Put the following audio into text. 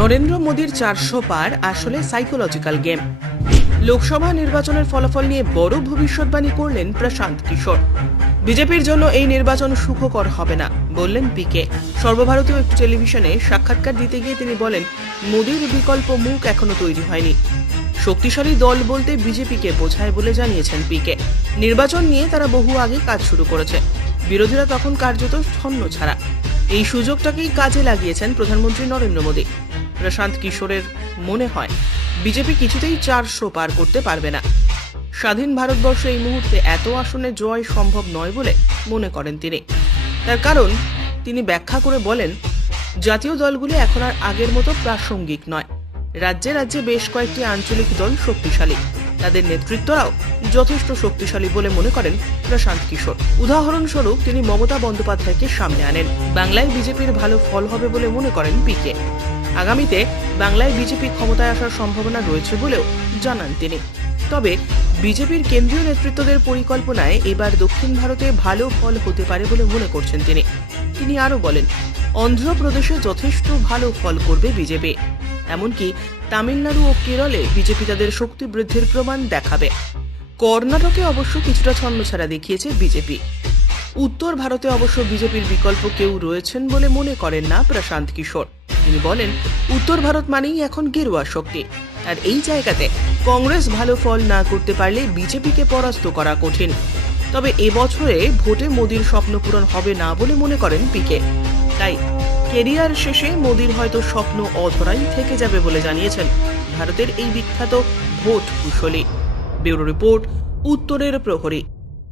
নরেন্দ্র মোদীর 400 পার আসলে psychological game. Lok Sabha নির্বাচনের ফলাফল নিয়ে বড় ভবিষ্যৎবাণী করলেন প্রশান্ত কিশোর। বিজেপির জন্য এই নির্বাচন সুখকর হবে না বললেন পিকে। সর্বভারতীয় একটি টেলিভিশনে সাক্ষাৎকার দিতে গিয়ে তিনি বলেন, মোদীর বিকল্প মুখ এখনো তৈরি হয়নি। শক্তিশালী দল বলতে বিজেপিকে বোঝায় বলে জানিয়েছেন পিকে। নির্বাচন নিয়ে তারা বহু আগে কাজ শুরু করেছে, বিরোধীরা তখন কার্যত ছন্ন ছাড়া। এই সুযোগটাকেই কাজে লাগিয়েছেন প্রধানমন্ত্রী নরেন্দ্র মোদী। প্রশান্ত কিশোরের মনে হয় বিজেপি কিছুতেই 400 পার করতে পারবে না। স্বাধীন ভারতবর্ষে এই মুহূর্তে এত আসনে জয় সম্ভব নয় বলে মনে করেন তিনি। তার কারণ তিনি ব্যাখ্যা করে বলেন, জাতীয় দলগুলি এখন আর আগের মতো প্রাসঙ্গিক নয়। রাজ্যে রাজ্যে বেশ কয়েকটি আঞ্চলিক দল শক্তিশালী, তাদের নেতৃত্বরাও যথেষ্ট শক্তিশালী বলে মনে করেন প্রশান্ত কিশোর। উদাহরণস্বরূপ তিনি মমতা বন্দ্যোপাধ্যায়কে সামনে আনেন। বাংলায় বিজেপির ভালো ফল হবে বলে মনে করেন পিকে। আগামীতে বাংলায় বিজেপি ক্ষমতায় আসার সম্ভাবনা রয়েছে বলেও জানান তিনি। তবে বিজেপির কেন্দ্রীয় নেতৃত্বদের পরিকল্পনায় এবার দক্ষিণ ভারতে ভালো ফল হতে পারে বলে মনে করছেন তিনি। তিনি আরও বলেন, অন্ধ্রপ্রদেশে যথেষ্ট ভালো ফল করবে বিজেপি। এমনকি তামিলনাড়ু ও কেরলে বিজেপি তাদের শক্তি বৃদ্ধির প্রমাণ দেখাবে। কর্ণাটকে অবশ্য কিছুটা ছন্নছাড়া দেখিয়েছে বিজেপি। উত্তর ভারতে অবশ্য বিজেপির বিকল্প কেউ রয়েছেন বলে মনে করেন না প্রশান্ত কিশোর। তিনি বলেন, উত্তর ভারত মানেই এখন গেরুয়া শক্তি, আর এই জায়গাতে কংগ্রেস ভালো ফল না করতে পারলে বিজেপিকে পরাস্ত করা কঠিন। তবে এবছরে ভোটে মোদীর স্বপ্ন পূরণ হবে না বলে মনে করেন পিকে। তাই কেরিয়ার শেষে মোদীর হয়তো স্বপ্ন অধরাই থেকে যাবে বলে জানিয়েছেন ভারতের এই বিখ্যাত ভোট কুশলী। ব্যুরো রিপোর্ট, উত্তরের প্রহরী।